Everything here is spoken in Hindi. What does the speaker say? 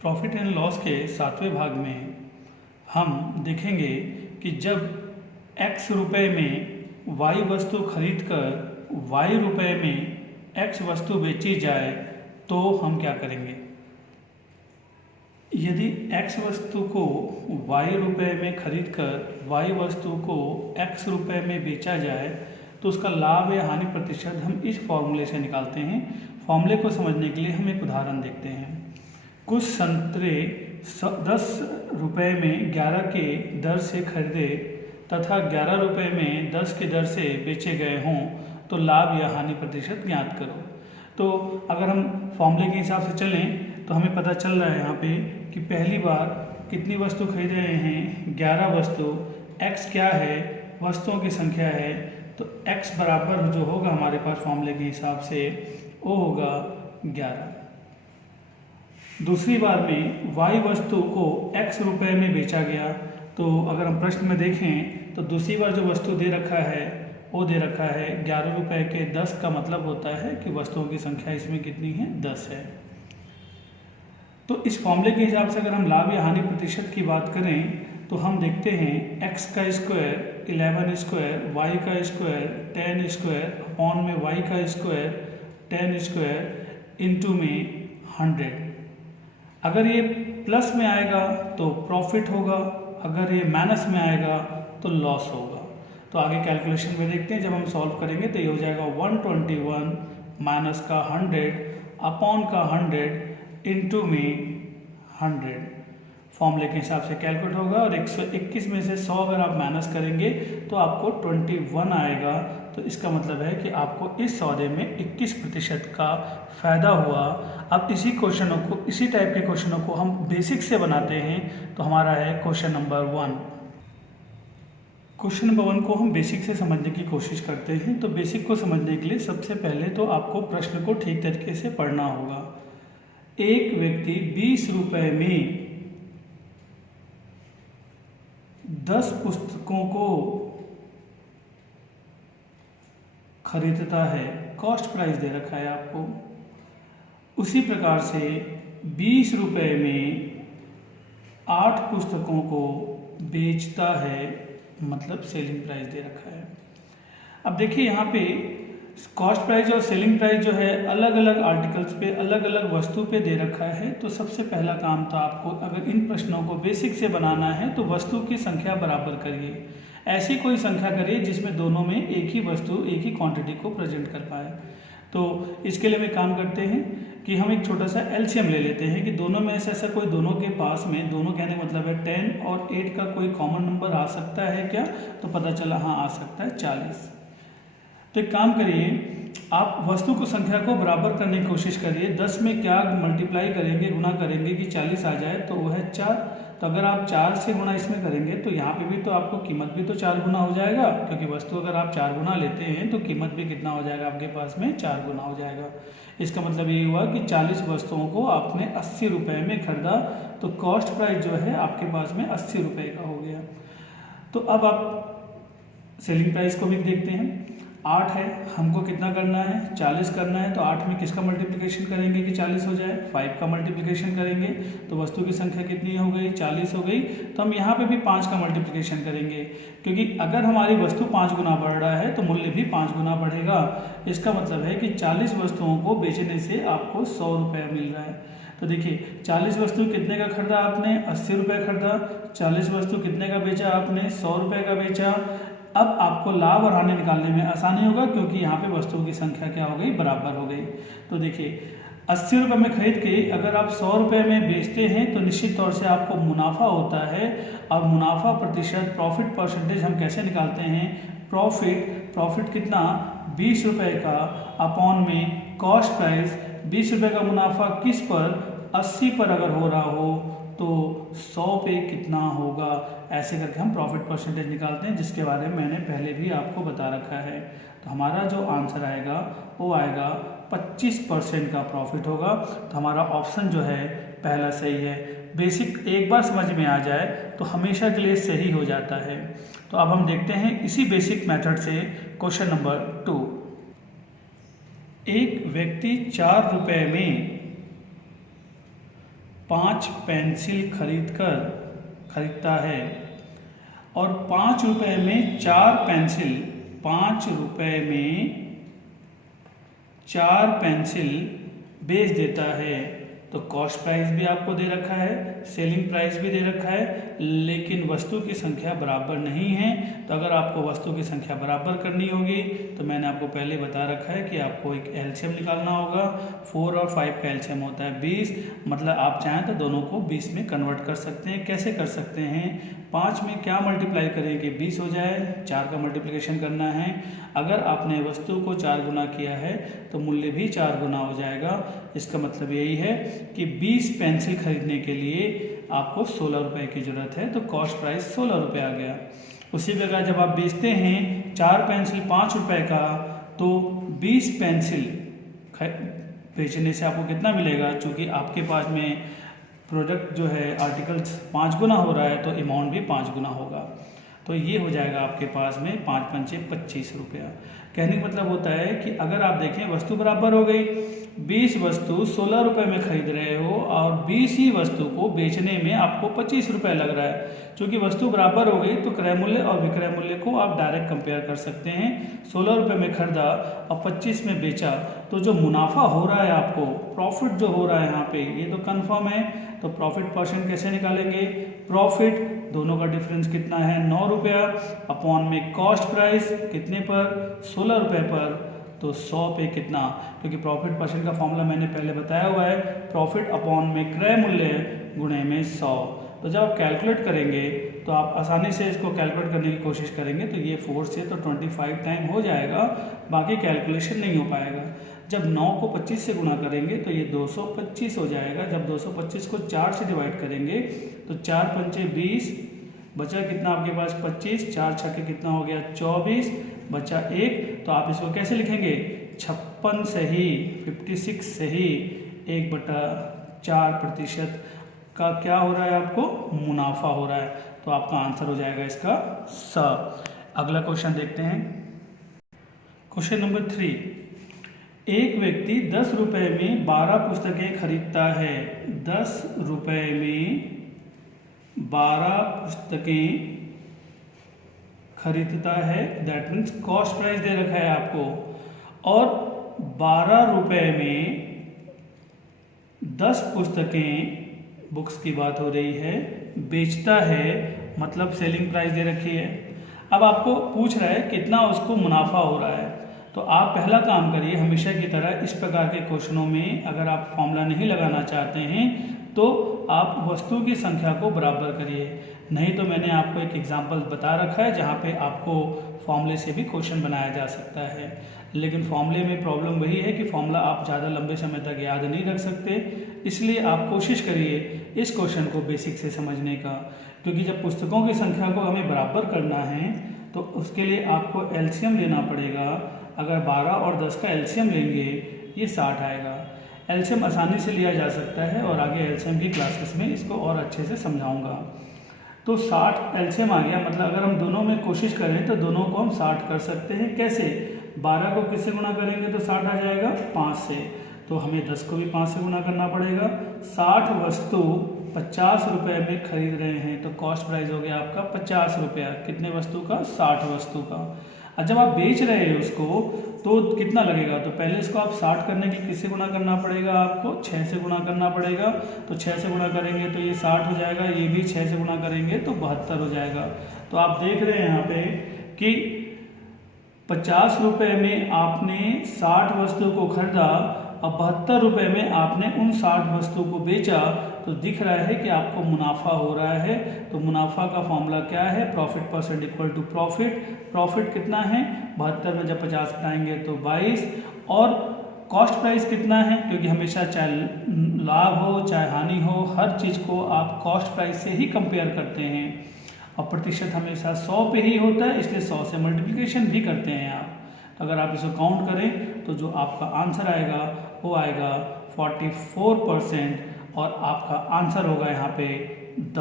प्रॉफिट एंड लॉस के 7वें भाग में हम देखेंगे कि जब x रुपए में y वस्तु खरीद कर y रुपए में x वस्तु बेची जाए तो हम क्या करेंगे। यदि x वस्तु को y रुपए में खरीद कर y वस्तु को x रुपए में बेचा जाए तो उसका लाभ या हानि प्रतिशत हम इस फॉर्मूले से निकालते हैं। फॉर्मूले को समझने के लिए हम एक उदाहरण देखते हैं। कुछ संतरे 10 रुपए में 11 के दर से खरीदे तथा 11 रुपए में 10 के दर से बेचे गए हों तो लाभ या हानि प्रतिशत ज्ञात करो। तो अगर हम फॉर्मूले के हिसाब से चलें तो हमें पता चल रहा है यहाँ पे कि पहली बार कितनी वस्तु खरीद रहे हैं, 11 वस्तु। x क्या है, वस्तुओं की संख्या है, तो x बराबर जो होगा हमारे पास फॉर्मूले के हिसाब से वो होगा 11। दूसरी बार में y वस्तु को x रुपए में बेचा गया। तो अगर हम प्रश्न में देखें तो दूसरी बार जो वस्तु दे रखा है वो दे रखा है 11 रुपए के 10 का मतलब होता है कि वस्तुओं की संख्या इसमें कितनी है, 10 है। तो इस फॉर्मूले के हिसाब से अगर हम लाभ या हानि प्रतिशत की बात करें तो हम देखते हैं x का स्क्वायर 11 स्क्वायर, y का स्क्वायर 10 स्क्वायर अपॉन में y का स्क्वायर 10 स्क्वायर इंटू में 100। अगर ये प्लस में आएगा तो प्रॉफिट होगा, अगर ये माइनस में आएगा तो लॉस होगा। तो आगे कैलकुलेशन में देखते हैं, जब हम सॉल्व करेंगे तो ये हो जाएगा 121 माइनस का 100 अपॉन का 100 इंटू में 100। फॉर्मूले के हिसाब से कैलकुलेट होगा और 121 में से 100 अगर आप माइनस करेंगे तो आपको 21 आएगा। तो इसका मतलब है कि आपको इस सौदे में 21% का फ़ायदा हुआ। अब इसी टाइप के क्वेश्चनों को हम बेसिक से बनाते हैं। तो हमारा है क्वेश्चन नंबर 1। क्वेश्चन नंबर 1 को हम बेसिक से समझने की कोशिश करते हैं। तो बेसिक को समझने के लिए सबसे पहले तो आपको प्रश्न को ठीक तरीके से पढ़ना होगा। एक व्यक्ति 20 रुपए में 10 पुस्तकों को खरीदता है, कॉस्ट प्राइस दे रखा है आपको। उसी प्रकार से 20 रुपए में 8 पुस्तकों को बेचता है, मतलब सेलिंग प्राइस दे रखा है। अब देखिए यहाँ पे कॉस्ट प्राइस और सेलिंग प्राइस जो है अलग अलग आर्टिकल्स पे, अलग अलग वस्तु पे दे रखा है। तो सबसे पहला काम तो आपको अगर इन प्रश्नों को बेसिक से बनाना है तो वस्तु की संख्या बराबर करिए। ऐसी कोई संख्या करिए जिसमें दोनों में एक ही वस्तु एक ही क्वांटिटी को प्रेजेंट कर पाए। तो इसके लिए हम एक काम करते हैं कि हम एक छोटा सा एलसीएम ले लेते हैं कि दोनों में से ऐसा कोई दोनों के पास में, दोनों कहने का मतलब है 10 और 8 का कोई कॉमन नंबर आ सकता है क्या। तो पता चला हाँ आ सकता है 40। तो एक काम करिए, आप वस्तु को संख्या को बराबर करने की कोशिश करिए। 10 में क्या मल्टीप्लाई करेंगे, गुना करेंगे कि 40 आ जाए, तो वो है 4। तो अगर आप 4 से गुना इसमें करेंगे तो यहाँ पे भी तो आपको कीमत भी तो 4 गुना हो जाएगा, क्योंकि वस्तु अगर आप 4 गुना लेते हैं तो कीमत भी कितना हो जाएगा आपके पास में, 4 गुना हो जाएगा। इसका मतलब ये हुआ कि 40 वस्तुओं को आपने 80 रुपये में खरीदा, तो कॉस्ट प्राइस जो है आपके पास में 80 रुपये का हो गया। तो अब आप सेलिंग प्राइस को भी देखते हैं। 8 है, हमको कितना करना है, 40 करना है। तो 8 में किसका मल्टीप्लिकेशन करेंगे कि 40 हो जाए, 5 का मल्टीप्लिकेशन करेंगे तो वस्तु की संख्या कितनी हो गई, 40 हो गई। तो हम यहाँ पे भी 5 का मल्टीप्लिकेशन करेंगे, क्योंकि अगर हमारी वस्तु 5 गुना बढ़ रहा है तो मूल्य भी 5 गुना बढ़ेगा। इसका मतलब है कि 40 वस्तुओं को बेचने से आपको 100 रुपये मिल रहा है। तो देखिए 40 वस्तु कितने का खरीदा आपने, 80 रुपये खरीदा। 40 वस्तु कितने का बेचा आपने, 100 रुपये का बेचा। अब आपको लाभ और हानि निकालने में आसानी होगा, क्योंकि यहाँ पे वस्तुओं की संख्या क्या हो गई, बराबर हो गई। तो देखिए 80 रुपये में खरीद के अगर आप 100 रुपये में बेचते हैं तो निश्चित तौर से आपको मुनाफा होता है। और मुनाफा प्रतिशत, प्रॉफिट परसेंटेज हम कैसे निकालते हैं, प्रॉफिट कितना, 20 रुपये का अपॉन में कॉस्ट प्राइस। 20 रुपये का मुनाफा किस पर, 80 पर अगर हो रहा हो तो 100 पे कितना होगा। ऐसे करके हम प्रॉफिट परसेंटेज निकालते हैं, जिसके बारे में मैंने पहले भी आपको बता रखा है। तो हमारा जो आंसर आएगा वो आएगा 25% का प्रॉफिट होगा। तो हमारा ऑप्शन जो है पहला सही है। बेसिक एक बार समझ में आ जाए तो हमेशा के लिए सही हो जाता है। तो अब हम देखते हैं इसी बेसिक मेथड से क्वेश्चन नंबर 2। एक व्यक्ति 4 रुपये में 5 पेंसिल खरीदता है और 5 रुपये में 4 पेंसिल 5 रुपये में 4 पेंसिल बेच देता है, तो कॉस्ट प्राइस भी आपको दे रखा है, सेलिंग प्राइस भी दे रखा है, लेकिन वस्तु की संख्या बराबर नहीं है। तो अगर आपको वस्तु की संख्या बराबर करनी होगी तो मैंने आपको पहले बता रखा है कि आपको एक एलसीएम निकालना होगा। 4 और 5 का एलसीएम होता है 20, मतलब आप चाहें तो दोनों को 20 में कन्वर्ट कर सकते हैं। कैसे कर सकते हैं? 5 में क्या मल्टीप्लाई करें कि 20 हो जाए, 4 का मल्टीप्लिकेशन करना है। अगर आपने वस्तु को 4 गुना किया है तो मूल्य भी 4 गुना हो जाएगा। इसका मतलब यही है कि 20 पेंसिल खरीदने के लिए आपको 16 रुपये की ज़रूरत है, तो कॉस्ट प्राइस 16 रुपये आ गया। उसी प्रकार जब आप बेचते हैं 4 पेंसिल 5 रुपये का, तो 20 पेंसिल बेचने से आपको कितना मिलेगा? चूँकि आपके पास में प्रोडक्ट जो है आर्टिकल्स 5 गुना हो रहा है तो अमाउंट भी 5 गुना होगा। तो ये हो जाएगा आपके पास में 5 पंचे 25 रुपया। कहने का मतलब होता है कि अगर आप देखें वस्तु बराबर हो गई, 20 वस्तु 16 रुपये में खरीद रहे हो और 20 ही वस्तु को बेचने में आपको 25 रुपये लग रहा है। क्योंकि वस्तु बराबर हो गई तो क्रय मूल्य और विक्रय मूल्य को आप डायरेक्ट कंपेयर कर सकते हैं। 16 रुपये में खरीदा और 25 में बेचा, तो जो मुनाफा हो रहा है आपको, प्रॉफिट जो हो रहा है यहाँ पे, ये तो कन्फर्म है। तो प्रॉफिट परसेंट कैसे निकालेंगे? प्रॉफिट दोनों का डिफरेंस कितना है? 9 रुपया अपॉन में कॉस्ट प्राइस कितने पर? 16 रुपये पर, तो 100 पे कितना? क्योंकि प्रॉफिट परसेंट का फॉर्मूला मैंने पहले बताया हुआ है, प्रॉफिट अपॉन में क्रय मूल्य गुणे में 100। तो जब आप कैलकुलेट करेंगे तो आप आसानी से इसको कैलकुलेट करने की कोशिश करेंगे तो ये 4 से तो 25 टाइम हो जाएगा, बाकी कैलकुलेशन नहीं हो पाएगा। जब 9 को 25 से गुणा करेंगे तो ये 225 हो जाएगा। जब 225 को 4 से डिवाइड करेंगे तो 4 पंचे 20, बचा कितना आपके पास? 25, 4 छक्के कितना हो गया? 24, बचा 1। तो आप इसको कैसे लिखेंगे? 56 सही, 56 सही, 1/4% का क्या हो रहा है आपको? मुनाफा हो रहा है। तो आपका आंसर हो जाएगा इसका स। अगला क्वेश्चन देखते हैं। क्वेश्चन नंबर 3, एक व्यक्ति 10 रुपये में 12 पुस्तकें खरीदता है। 10 रुपये में 12 पुस्तकें खरीदता है, दैट मीन्स कॉस्ट प्राइस दे रखा है आपको, और 12 रुपये में 10 पुस्तकें, बुक्स की बात हो रही है, बेचता है, मतलब सेलिंग प्राइस दे रखी है। अब आपको पूछ रहा है कितना उसको मुनाफा हो रहा है। तो आप पहला काम करिए, हमेशा की तरह इस प्रकार के क्वेश्चनों में अगर आप फॉर्मूला नहीं लगाना चाहते हैं तो आप वस्तु की संख्या को बराबर करिए। नहीं तो मैंने आपको एक एग्जांपल बता रखा है जहाँ पे आपको फॉर्मूले से भी क्वेश्चन बनाया जा सकता है, लेकिन फॉर्मूले में प्रॉब्लम वही है कि फॉर्मूला आप ज़्यादा लंबे समय तक याद नहीं रख सकते। इसलिए आप कोशिश करिए इस क्वेश्चन को बेसिक से समझने का, क्योंकि जब पुस्तकों की संख्या को हमें बराबर करना है तो उसके लिए आपको एलसीएम लेना पड़ेगा। अगर 12 और 10 का एलसीएम लेंगे ये 60 आएगा। एलसीएम आसानी से लिया जा सकता है और आगे एलसीएम की क्लासेस में इसको और अच्छे से समझाऊंगा। तो 60 एलसीएम आ गया, मतलब अगर हम दोनों में कोशिश करें तो दोनों को हम 60 कर सकते हैं। कैसे? 12 को किससे गुणा करेंगे तो 60 आ जाएगा? 5 से। तो हमें 10 को भी 5 से गुणा करना पड़ेगा। 60 वस्तु 50 रुपये में खरीद रहे हैं तो कॉस्ट प्राइस हो गया आपका 50 रुपया। कितने वस्तु का? 60 वस्तु का। और जब आप बेच रहे हैं उसको तो कितना लगेगा? तो पहले इसको आप 60 करने के लिए किससे गुणा करना पड़ेगा? आपको 6 से गुणा करना पड़ेगा। तो 6 से गुणा करेंगे तो ये 60 हो जाएगा, ये भी 6 से गुणा करेंगे तो 72 हो जाएगा। तो आप देख रहे हैं यहाँ पे कि 50 रुपये में आपने 60 वस्तु को खरीदा और 72 रुपये में आपने उन 60 वस्तु को बेचा, तो दिख रहा है कि आपको मुनाफा हो रहा है। तो मुनाफा का फॉर्मूला क्या है? Profit percent equal to profit. Profit कितना है? 72 में जब 50 घटाएंगे तो 22। और कॉस्ट प्राइस कितना है? क्योंकि हमेशा चाहे लाभ हो चाहे हानि हो, हर चीज़ को आप कॉस्ट प्राइस से ही कंपेयर करते हैं और प्रतिशत हमेशा 100 पे ही होता है, इसलिए 100 से मल्टीप्लिकेशन भी करते हैं आप। तो अगर आप इसको काउंट करें तो जो आपका आंसर आएगा वो आएगा 44% और आपका आंसर होगा यहाँ पे द।